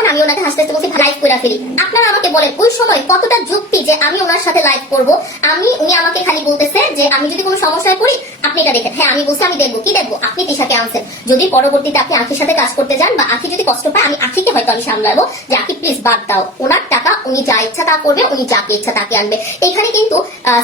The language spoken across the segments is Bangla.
তখন আমি ওনাকে হাসতে হাসতে বলছি লাইভ করে ফেলি। আপনারা আমাকে বলেন ওই সময় কতটা যুক্তি যে আমি ওনার সাথে লাইভ করব। উনি আমাকে খালি বলতেছে যে আমি যদি কোনো সমস্যায় পড়ি আপনি এটা দেখেন। হ্যাঁ আমি বলছি আমি দেখবো, কি দেখবো? আপনি তিশাকে আনছেন, যদি পরবর্তীতে আপনি আখির সাথে কাজ করতে যান বা আখি যদি কষ্ট পায় আমি আখিকে হয়তো আমি সামলাবো যে আখি প্লিজ বাদ দাও, ওনার টাকা উনি যা ইচ্ছা তা করবে, উনি যাকে ইচ্ছা তাকে আনবে। এখানে কিন্তু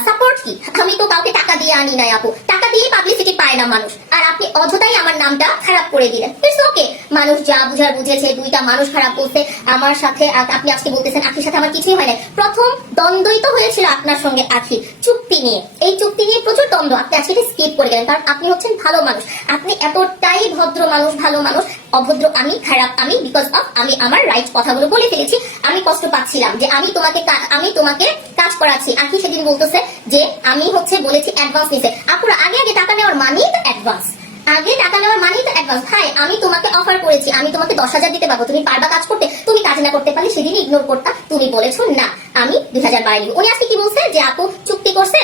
সাপোর্ট কি? আমি তো কাউকে টাকা দিয়ে আনি নাই আপু, টাকা দিয়ে পাবলিসিটি পায় না মানুষ, আর আপনি অযথাই আমার নামটা খারাপ করে দিলেন। ইটস ওকে, মানুষ যা বুঝার বুঝেছে, দুইটা মানুষ খারাপ বলছে আমার সাথে। আপনি আজকে বলতেছেন আখির সাথে আমার কিছুই হয় না। প্রথম দ্বন্দ্বই তো হয়েছিল আপনার সঙ্গে আখি চুক্তি নিয়ে, এই চুক্তি নিয়ে প্রচুর দ্বন্দ্ব। আপনি আজকে স্কিপ করে গেলেন, কারণ আপনি হচ্ছেন ভালো মানুষ, আপনি এতটাই ভদ্র মানুষ, ভালো মানুষ। অভদ্র আমি, খারাপ আমি, বিকজ অফ আমি আমার রাইট কথাগুলো বলে ফেলেছি। আমি কষ্ট পাচ্ছিলাম যে আমি তোমাকে কাজ করাচ্ছি। আখি সেদিন বলতেছে যে আমি বলেছি অ্যাডভান্স নিছে। আপুরা আগে টাকা নেওয়ার মানেই তো অ্যাডভান্স, আগে টাকা নেওয়ার মানেই তো অ্যাডভান্স। ভাই আমি তোমাকে অফার করেছি, আমি তোমাকে 10,000 দিতে পারবো, তুমি পারবা কাজ করতে? তুমি কাজ না করতে পারলে সেদিনই ইগনোর করতা। তুমি বলেছো না আমি 2000 বাড়িয়ে দিব। উনি আজকে কি বলছে যে আপু চুক্তি করছে,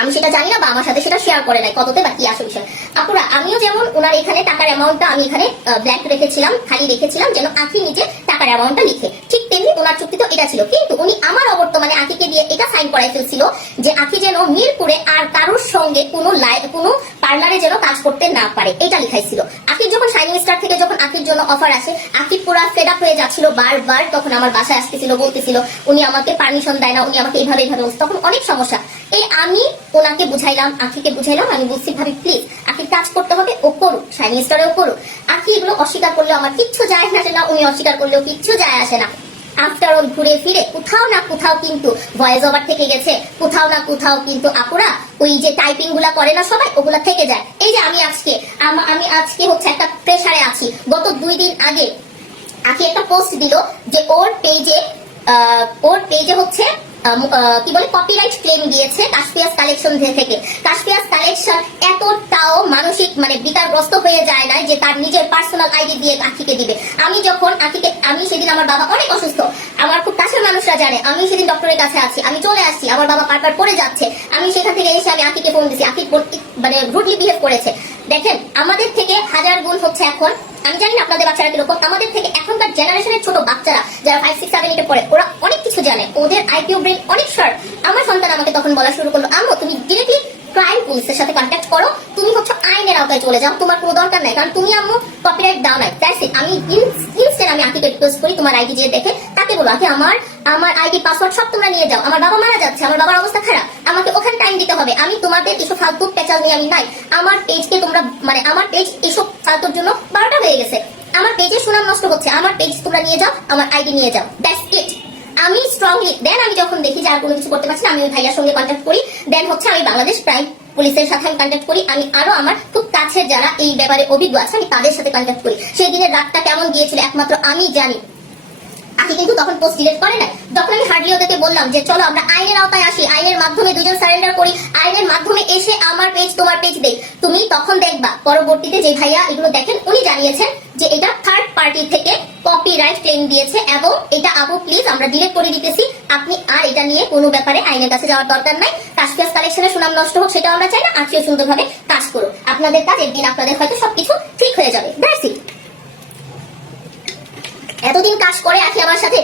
আমি সেটা জানি না বা আমার সাথে সেটা শেয়ার করে নাই কততে বা কি আসল বিষয়। আপুরা আমিও যেমন ওনার এখানে টাকার অ্যামাউন্টটা আমি এখানে ব্ল্যাঙ্ক রেখেছিলাম, খালি রেখেছিলাম যেন আখি নিজে টাকার অ্যামাউন্টটা লিখে, ঠিক তেমনি ওনার চুক্তি তো এটা ছিল। কিন্তু উনি আমার অবর্তমানে আখিকে দিয়ে এটা সাইন করাই ফেলছিল যে আখি যেন মিরপুরে আর কারোর সঙ্গে কোনো পার্লারে যেন কাজ করতে না পারে, এটা লিখাইছিল। আখির যখন শাইনিং স্টার থেকে যখন আখির জন্য অফার আসে, আখি পুরা ফেড আপ হয়ে যাচ্ছিল বারবার। তখন আমার বাসায় আসতেছিল, বলতেছিল উনি আমাকে পারমিশন দেয় না, উনি আমাকে এইভাবে বলছে, তখন অনেক সমস্যা। আমি ওনাকে বুঝাইলাম, আখিকে বুঝাইলাম, আমি বলছি ভাবি প্লিজ আখির কাজ করতে হবে, ও করুক, শাইনিং স্টারেও করুক। আখি এগুলো অস্বীকার করলেও আমার কিচ্ছু যায় আসে না, উনি অস্বীকার করলেও কিচ্ছু যায় আসে না। আফটার অল ঘুরে ফিরে কোথাও না কোথাও কিন্তু ভয়েস ওভার থেকে গেছে, কোথাও না কোথাও কিন্তু আপুরা ওই যে টাইপিং গুলা করে না সবাই, ওগুলা থেকে যায়। এই যে আমি আজকে একটা প্রেসারে আছি। গত 2 দিন আগে আখি একটা পোস্ট দিল যে ওর পেজে কি বলে কপিরাইট ক্লেম দিয়েছে কাশপিয়াস কালেকশন থেকে। কাশপিয়াস কালেকশন এতটাও মানসিক বিকারগ্রস্ত হয়ে যায় না যে তার নিজের পার্সোনাল আইডি দিয়ে আখিকে দিবে। আমি সেদিন আমার বাবা অনেক অসুস্থ, আমার খুব কাছের মানুষরা জানে, আমি সেদিন ডক্টরের কাছে আছি, আমি চলে আসছি, আমার বাবা বারবার পড়ে যাচ্ছে, আমি সেখান থেকে এসে আমি আখিকে ফোন দিছি, আখি রুডলি বিহেভ করেছে। দেখেন আমাদের থেকে 1000 গুণ এখন, আমি জানি না আপনাদের বাচ্চারা কিরকম, আমাদের থেকে এখনকার জেনারেশনের ছোট বাচ্চারা যারা 5, 6, 7, 8 পড়ে, ওরা অনেক কিছু জানে, ওদের আইকিউ ব্রেন অনেক শার্প। আমার সন্তান আমাকে তখন বলা শুরু করলো, আম্মু তুমি ডিরেক্টলি ক্রাইম পুলিশের সাথে কন্ট্যাক্ট করো, তুমি আইনের আওতায় চলে যাও, তোমার কোনো দরকার নাই, কারণ তুমি আম্মু কপিরাইট দাও নাই। That's it. আমি ইনস্ট্যান্ট আমি আখিকে রিকোয়েস্ট করি তোমার আইডি যে দেখে তাকে বলো আখি আমার আইডি পাসওয়ার্ড সব তোমরা নিয়ে যাও, আমার বাবা মারা যাচ্ছে, আমার বাবার অবস্থা খারাপ, আমাকে ওখানে টাইম দিতে হবে, আমি তোমাদের এসব ফালতু পেঁচাল নিয়ে আমি নাই। আমার পেজকে তোমরা আমার পেজ এসব ফালতুর জন্য 12টা হয়ে গেছে, আমার পেজের সুনাম নষ্ট হচ্ছে, আমার পেজ তোমরা নিয়ে যাও, আমার আইডি নিয়ে যাও। That's it. আমি স্ট্রংলি দেন আমি যখন দেখি যে আর কোনো কিছু করতে পারছি না, আমি ওই ভাইয়ার সঙ্গে কন্ট্যাক্ট করি। দেন আমি বাংলাদেশ প্রাইম পুলিশের সাথে আমি কন্ট্যাক্ট করি, আমি আরো আমার খুব কাছের যারা এই ব্যাপারে অভিজ্ঞ আছে আমি তাদের সাথে কন্ট্যাক্ট করি। সেই দিনের রাতটা কেমন গিয়েছিল একমাত্র আমি জানি। আখি কিন্তু তখন পোস্ট ডিলিট করে নাই। যখন আমি হার্ডলি ওদেরকে বললাম যে চলো আমরা আইনের আওতায় আসি, আইনের মাধ্যমে দুজন সারেন্ডার করি, আইনের মাধ্যমে এসে আমার পেজ তোমার পেজ দেই, তুমি তখন দেখবা পরবর্তীতে যে ভাইয়া এগুলো দেখেন উনি জানিয়েছেন যে এটা থার্ড পার্টি থেকে কপিরাইট ক্লেম দিয়েছে এবং এটা আপু প্লিজ আমরা ডিলিট করে দিতেছি, আপনি আর এটা নিয়ে কোনো ব্যাপারে আইনের কাছে যাওয়ার দরকার নাই। কাশপিয়াস কালেকশনের সুনাম নষ্ট হোক সেটা আমরা চাই না, আখিও সুন্দরভাবে কাজ করুক, আপনাদের কাজ একদিন আপনাদের হয়তো সবকিছু ঠিক হয়ে যাবে। That's it. এতদিন কাজ করে আখি আমার সাথে,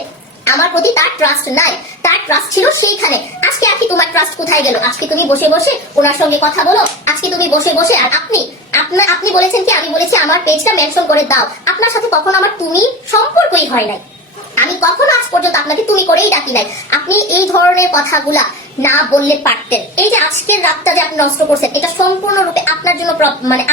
আমার প্রতি তার ট্রাস্ট নাই, তার ট্রাস্ট ছিল সেইখানে। আজকে আখি তোমার ট্রাস্ট কোথায় গেল? আজকে তুমি বসে বসে ওনার সঙ্গে কথা বলো, আজকে তুমি বসে বসে, আর আপনি বলেছেন কি আমি বলেছি আমার পেজটা মেনশন করে দাও। আপনার সাথে কখনো আমার তুমি সম্পর্কই হয় নাই, আমি কখনো আজ পর্যন্ত আপনাকে তুমি করেই ডাকি নাই। আপনি এই ধরনের কথাগুলা না বললে পারতেন। এই যে আজকের রাতটা যে আপনি নষ্ট করছেন এটা সম্পূর্ণরূপে আপনার জন্য,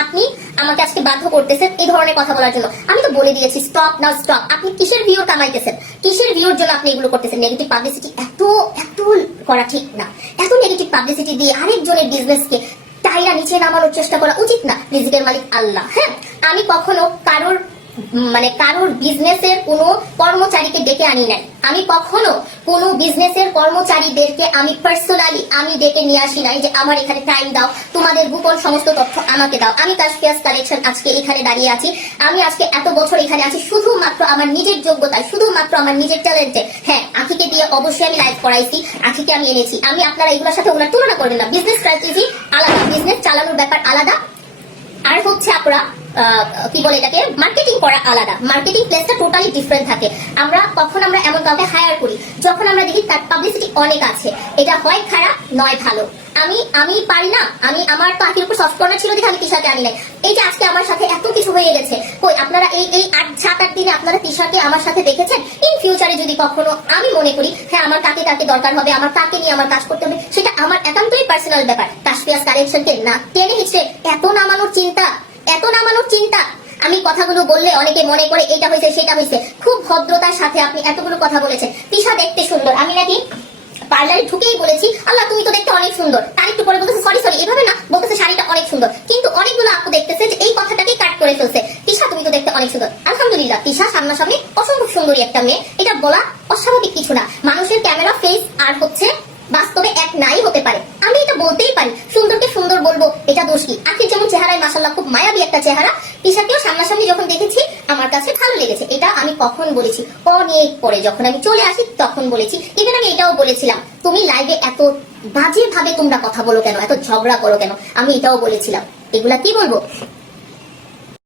আপনি আমাকে আজকে বাধ্য করতেছেন এই ধরনের কথা বলার জন্য। আমি তো বলে দিয়েছি স্টপ নাও স্টপ। আপনি কিসের ভিউ কামাইতেছেন, কিসের ভিউর জন্য আপনি এগুলো করতেছেন? নেগেটিভ পাবলিসিটি এত করা ঠিক না, এত নেগেটিভ পাবলিসিটি দিয়ে আরেকজনের বিজনেসকে টাইরা নিচে নামানোর চেষ্টা করা উচিত না। রিজিকের মালিক আল্লাহ। হ্যাঁ, আমি কখনো কারোর বিজনেসের কোনো কর্মচারীকে ডেকে আনি নাই, আমি কখনো কোনো বিজনেসের কর্মচারীদেরকে আমি পার্সোনালি আমি ডেকে নিয়ে আসি নাই যে আমার এখানে টাইম দাও, তোমাদের গোপন সমস্ত তথ্য আমাকে দাও। আমি কাশপিয়াস কালেকশন আজকে এখানে দাঁড়িয়ে আছি, আমি আজকে এত বছর এখানে আছি শুধুমাত্র আমার নিজের যোগ্যতায়, শুধুমাত্র আমার নিজের ট্যালেন্টে। হ্যাঁ, আখিকে দিয়ে অবশ্যই আমি লাইভ করাইছি, আখিকে আমি এনেছি। আমি আপনারা এগুলোর সাথে ওগুলোর তুলনা করবেন না। বিজনেস স্ট্র্যাটেজি আলাদা, বিজনেস চালানোর ব্যাপার আলাদা। আর আপনারা কি বলে এটাকে, মার্কেটিং করা আলাদা, মার্কেটিং প্লেসটা টোটালি ডিফারেন্ট থাকে। আমরা এমন কাউকে হায়ার করি যখন আমরা দেখি তার পাবলিসিটি অনেক আছে, এটা হয় খারাপ নয় ভালো। আমি পারি না, আমার তো আখির উপর সফট কর্নার ছিল দেখে আমি তিশাকে আনি নাই। এই যে আজকে আমার সাথে এত কিছু হয়ে গেছে, কই আপনারা এই 7-8 দিনে আপনারা তিশাকে আমার সাথে দেখেছেন? ইন ফিউচারে যদি কখনো আমি মনে করি হ্যাঁ আমার কাকে দরকার হবে, আমার কাকে নিয়ে আমার কাজ করতে হবে, সেটা আমার একান্তই পার্সোনাল ব্যাপার। তাসফিয়াজ কালেকশনকে না টেনে হিচড়ে এত নামানোর চিন্তা। আমি কথাগুলো বললে অনেকে মনে করে এটা হয়েছে সেটা হয়েছে। খুব ভদ্রতার সাথে আপনি এতগুলো কথা বলেছেন। তিশা দেখতে সুন্দর, আমি নাকি পার্লারে ঢুকেই বলেছি আল্লাহ তুমি তো দেখতে অনেক সুন্দর, তার একটু পরে বলতেছে সরি এভাবে না, বলতেছে শাড়িটা অনেক সুন্দর। কিন্তু অনেকগুলো আপু দেখতেছে যে এই কথাটাকে কাট করে ফেলছে, তিশা তুমি তো দেখতে অনেক সুন্দর। আলহামদুলিল্লাহ, তিশা সামনাসামনি অসম্ভব সুন্দরী একটা মেয়ে, এটা বলা অস্বাভাবিক কিছু না। মানুষের ক্যামেরা ফেস আর হচ্ছে বাস্তবে এক নাই হতে পারে, আমি এটা বলতেই পারি। সুন্দরকে সুন্দর বলবো, এটা দোষ কি? আখির যেমন চেহারায় মাশাআল্লাহ খুব মায়াবী একটা চেহারা, তিশাকেও সামনাসামনি যখন দেখেছি আমার কাছে ভালো লেগেছে। এটা আমি কখন বলেছি? অনেক পরে যখন আমি চলে আসি তখন বলেছি। ইভেন আমি এটাও বলেছিলাম তুমি লাইভে এত বাজে ভাবে তোমরা কথা বলো কেন, এত ঝগড়া করো কেন, আমি এটাও বলেছিলাম। এগুলা কি বলবো,